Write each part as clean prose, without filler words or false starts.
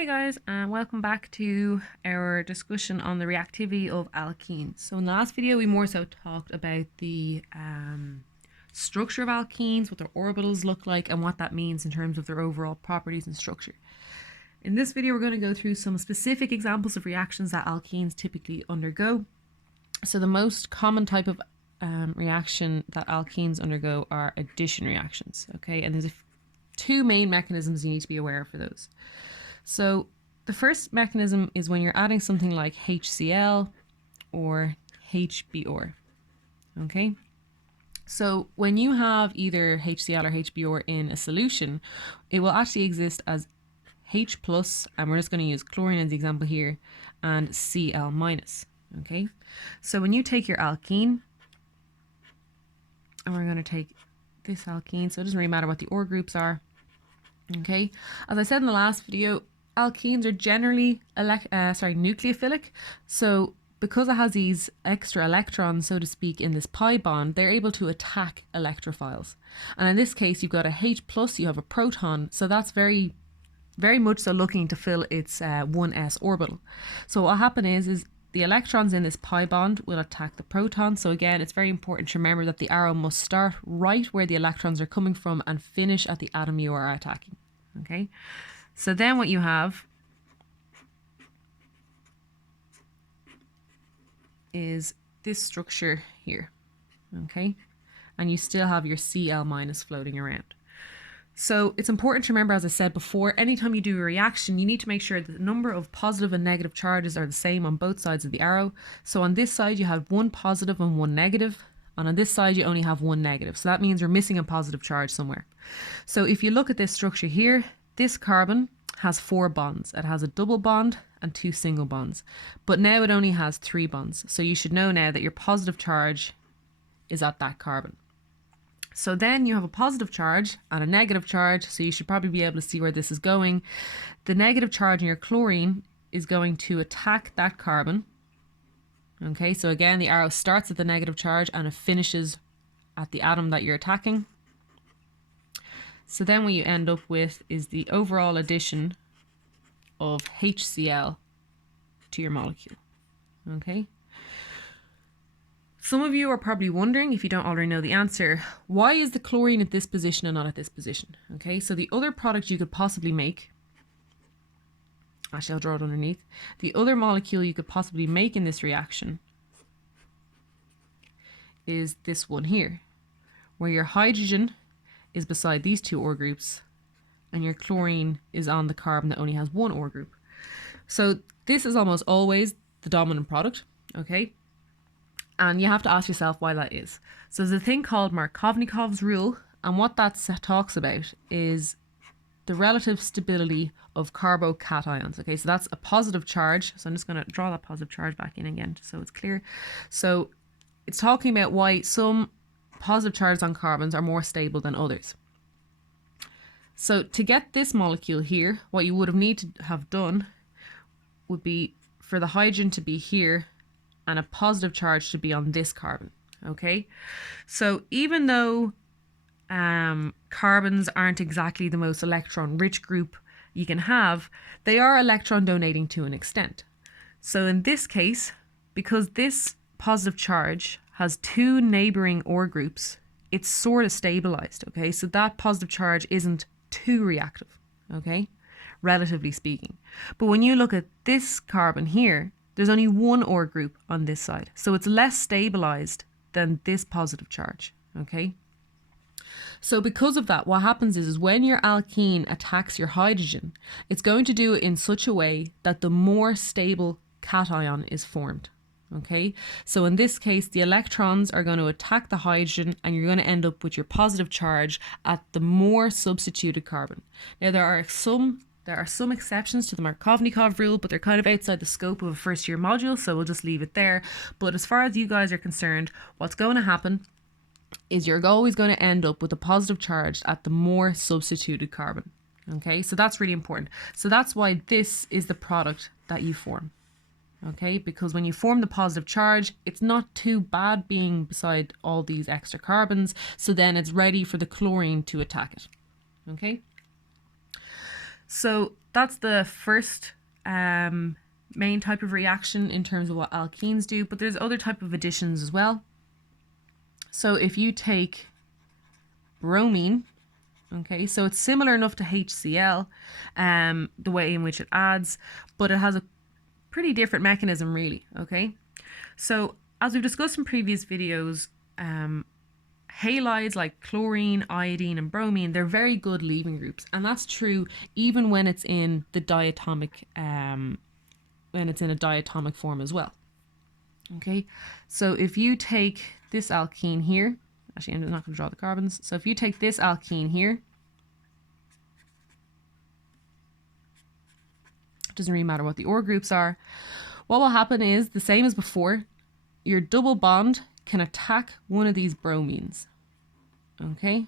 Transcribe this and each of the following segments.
Hey guys, and welcome back to our discussion on the reactivity of alkenes. So in the last video we more so talked about the structure of alkenes, what their orbitals look like, and what that means in terms of their overall properties and structure. In this video we're going to go through some specific examples of reactions that alkenes typically undergo. So the most common type of reaction that alkenes undergo are addition reactions, okay? And there's two main mechanisms you need to be aware of for those. So the first mechanism is when you're adding something like HCl or HBr, okay? So when you have either HCl or HBr in a solution, it will actually exist as H+, and we're just going to use chlorine as the example here, and Cl-, okay? So when you take your alkene, and we're going to take this alkene, so it doesn't really matter what the OR groups are, okay? As I said in the last video, alkenes are generally nucleophilic, so because it has these extra electrons, so to speak, in this pi bond, they're able to attack electrophiles. And in this case, you've got a H+, you have a proton, so that's very much so looking to fill its 1s orbital. So what will happen is the electrons in this pi bond will attack the proton. So again, it's very important to remember that the arrow must start right where the electrons are coming from and finish at the atom you are attacking, okay? So then what you have is this structure here, okay? And you still have your Cl- floating around. So it's important to remember, as I said before, anytime you do a reaction, you need to make sure that the number of positive and negative charges are the same on both sides of the arrow. So on this side, you have one positive and one negative, and on this side, you only have one negative. So that means you're missing a positive charge somewhere. So if you look at this structure here, this carbon has 4 bonds. It has a double bond and 2 single bonds, but now it only has 3 bonds. So you should know now that your positive charge is at that carbon. So then you have a positive charge and a negative charge, so you should probably be able to see where this is going. The negative charge in your chlorine is going to attack that carbon. Okay, so again, the arrow starts at the negative charge and it finishes at the atom that you're attacking. So then what you end up with is the overall addition of HCl to your molecule, okay? Some of you are probably wondering, if you don't already know the answer, why is the chlorine at this position and not at this position, okay? So the other product you could possibly make, actually I'll draw it underneath, the other molecule you could possibly make in this reaction is this one here, where your hydrogen is beside these 2 OR groups and your chlorine is on the carbon that only has 1 OR group. So this is almost always the dominant product, okay? And you have to ask yourself why that is. So there's a thing called Markovnikovs Rule, and what that talks about is the relative stability of carbocations, okay? So that's a positive charge. So I'm just going to draw that positive charge back in again just so it's clear. So it's talking about why some positive charges on carbons are more stable than others. So to get this molecule here, what you would have needed to have done would be for the hydrogen to be here and a positive charge to be on this carbon, okay? So even though carbons aren't exactly the most electron-rich group you can have, they are electron donating to an extent. So in this case, because this positive charge has 2 neighboring OR groups, it's sort of stabilized, okay? So that positive charge isn't too reactive, okay? Relatively speaking. But when you look at this carbon here, there's only 1 OR group on this side. So it's less stabilized than this positive charge, okay? So because of that, what happens is when your alkene attacks your hydrogen, it's going to do it in such a way that the more stable cation is formed. Okay, so in this case, the electrons are going to attack the hydrogen and you're going to end up with your positive charge at the more substituted carbon. Now, there are some exceptions to the Markovnikov rule, but they're kind of outside the scope of a first year module, so we'll just leave it there. But as far as you guys are concerned, what's going to happen is you're always going to end up with a positive charge at the more substituted carbon. Okay, so that's really important. So that's why this is the product that you form. Okay, because when you form the positive charge, it's not too bad being beside all these extra carbons, so then it's ready for the chlorine to attack it. Okay, So that's the first main type of reaction in terms of what alkenes do, but there's other type of additions as well. So if you take bromine, okay, so it's similar enough to HCl, the way in which it adds, but it has a pretty different mechanism really, okay? So as we've discussed in previous videos, halides like chlorine, iodine, and bromine, they're very good leaving groups, and that's true even when it's in the diatomic, when it's in a diatomic form as well. Okay, so if you take this alkene here, actually I'm not going to draw the carbons. So if you take this alkene here, it doesn't really matter what the OR groups are. What will happen is the same as before. Your double bond can attack one of these bromines. Okay,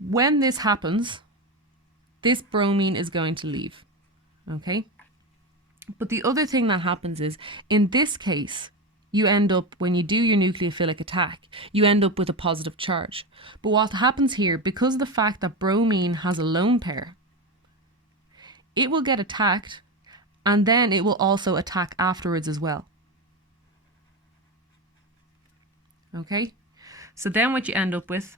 when this happens, this bromine is going to leave. Okay, but the other thing that happens is, in this case, you end up, when you do your nucleophilic attack, you end up with a positive charge. But what happens here, because of the fact that bromine has a lone pair, it will get attacked, and then it will also attack afterwards as well. Okay, so then what you end up with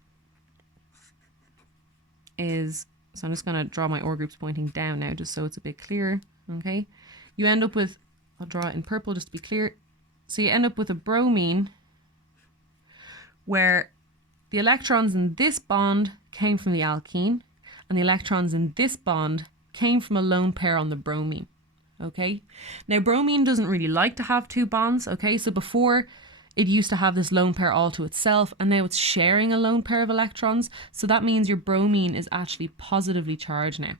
is, so I'm just going to draw my OR groups pointing down now just so it's a bit clearer. Okay, you end up with, I'll draw it in purple just to be clear. So you end up with a bromine where the electrons in this bond came from the alkene, and the electrons in this bond came from a lone pair on the bromine. Okay, now bromine doesn't really like to have two bonds. Okay, so before it used to have this lone pair all to itself, and now it's sharing a lone pair of electrons. So that means your bromine is actually positively charged now.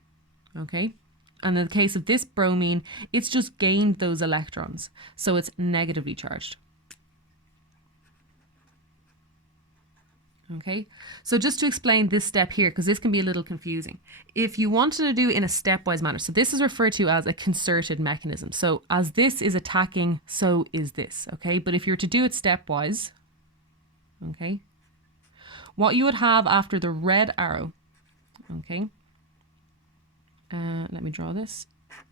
Okay, and in the case of this bromine, it's just gained those electrons, so it's negatively charged. Okay, so just to explain this step here, because this can be a little confusing. If you wanted to do it in a stepwise manner, so this is referred to as a concerted mechanism. So as this is attacking, so is this, okay? But if you were to do it stepwise, okay, what you would have after the red arrow, okay, let me draw this.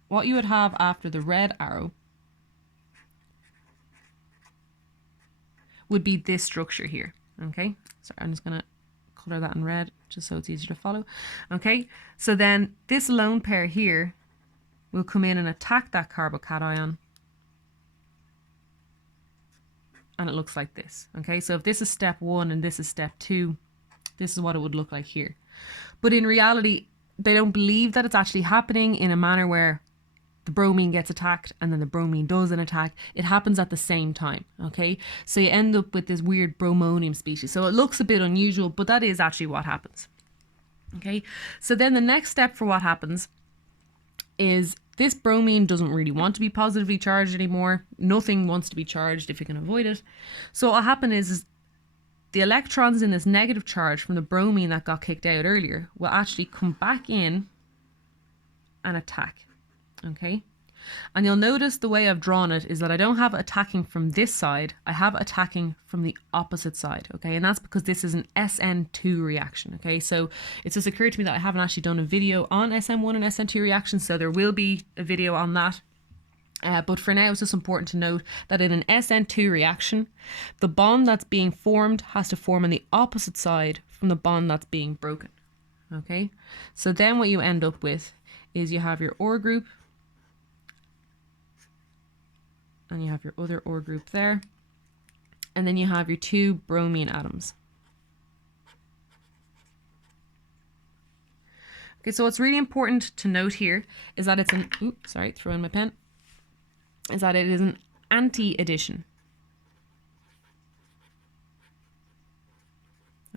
What you would have after the red arrow would be this structure here, okay? So I'm just going to color that in red just so it's easier to follow. Okay, so then this lone pair here will come in and attack that carbocation, and it looks like this. Okay, so if this is step 1 and this is step 2, this is what it would look like here. But in reality, they don't believe that it's actually happening in a manner where the bromine gets attacked and then the bromine does an attack. It happens at the same time, okay? So you end up with this weird bromonium species. So it looks a bit unusual, but that is actually what happens, okay? So then the next step for what happens is this bromine doesn't really want to be positively charged anymore. Nothing wants to be charged if you can avoid it. So what will happen is the electrons in this negative charge from the bromine that got kicked out earlier will actually come back in and attack. Okay, and you'll notice the way I've drawn it is that I don't have attacking from this side, I have attacking from the opposite side, okay, and that's because this is an SN2 reaction, okay, so it's just occurred to me that I haven't actually done a video on SN1 and SN2 reactions, so there will be a video on that, but for now it's just important to note that in an SN2 reaction, the bond that's being formed has to form on the opposite side from the bond that's being broken, okay, so then what you end up with is you have your OR group, and you have your other OR group there, and then you have your two bromine atoms. Okay, so what's really important to note here is that it's an, oops, sorry, throw in my pen, is that it is an anti-addition.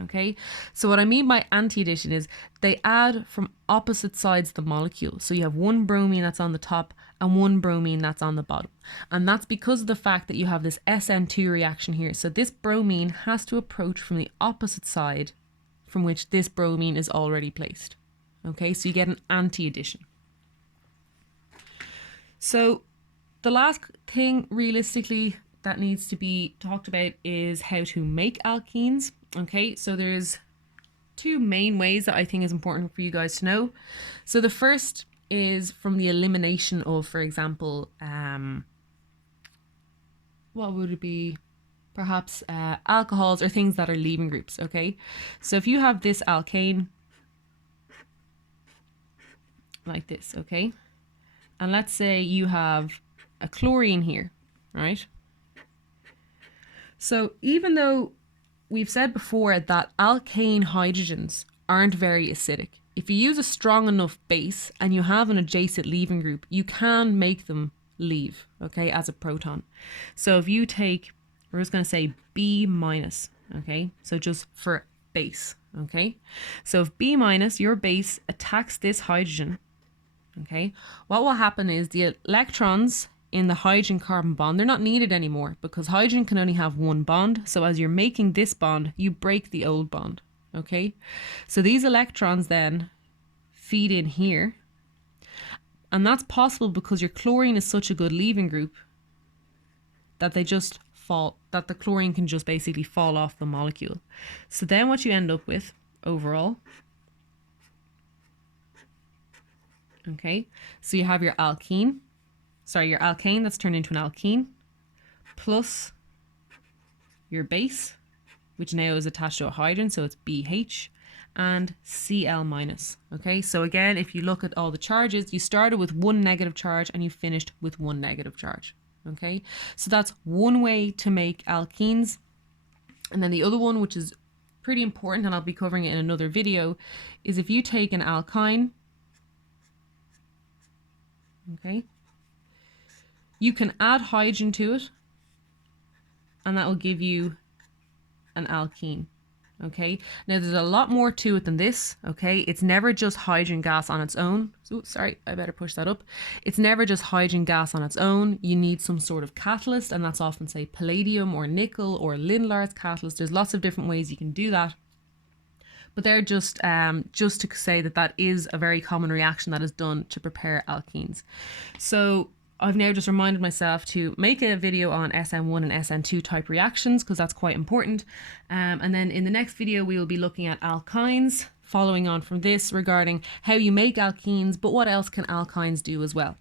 Okay, so what I mean by anti-addition is they add from opposite sides of the molecule. So you have one bromine that's on the top and one bromine that's on the bottom. And that's because of the fact that you have this SN2 reaction here. So this bromine has to approach from the opposite side from which this bromine is already placed. Okay, so you get an anti-addition. So the last thing realistically that needs to be talked about is how to make alkenes. Okay, so there's two main ways that I think is important for you guys to know. So the first is from the elimination of, for example, what would it be? Perhaps alcohols or things that are leaving groups, okay? So if you have this alkane like this, okay? And let's say you have a chlorine here, right? So even though we've said before that alkane hydrogens aren't very acidic, if you use a strong enough base and you have an adjacent leaving group, you can make them leave, okay, as a proton. So if you take, we're just going to say B minus, okay, so just for base, okay. So if B minus, your base, attacks this hydrogen, okay, what will happen is the electrons in the hydrogen carbon bond, they're not needed anymore because hydrogen can only have one bond. So as you're making this bond, you break the old bond, okay. So these electrons then feed in here, and that's possible because your chlorine is such a good leaving group that they just fall, that the chlorine can just basically fall off the molecule. So then what you end up with overall, okay, so you have your alkene, your alkane that's turned into an alkene, plus your base, which now is attached to a hydrogen, so it's BH, and Cl minus. Okay, so again, if you look at all the charges, you started with one negative charge and you finished with one negative charge. Okay, so that's one way to make alkenes. And then the other one, which is pretty important, and I'll be covering it in another video, is if you take an alkyne, okay, you can add hydrogen to it, and that will give you an alkene. Okay, now there's a lot more to it than this. Okay, it's never just hydrogen gas on its own. So sorry, I better push that up. It's never just hydrogen gas on its own. You need some sort of catalyst, and that's often, say, palladium or nickel or Lindlar's catalyst. There's lots of different ways you can do that, but they're just to say that that is a very common reaction that is done to prepare alkenes. So I've now just reminded myself to make a video on SN1 and SN2 type reactions because that's quite important. And then in the next video, we will be looking at alkynes, following on from this regarding how you make alkenes, but what else can alkynes do as well.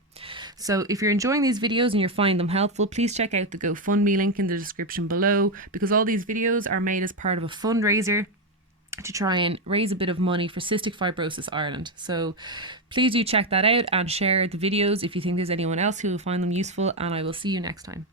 So if you're enjoying these videos and you're finding them helpful, please check out the GoFundMe link in the description below, because all these videos are made as part of a fundraiser to try and raise a bit of money for Cystic Fibrosis Ireland. So please do check that out and share the videos if you think there's anyone else who will find them useful, and I will see you next time.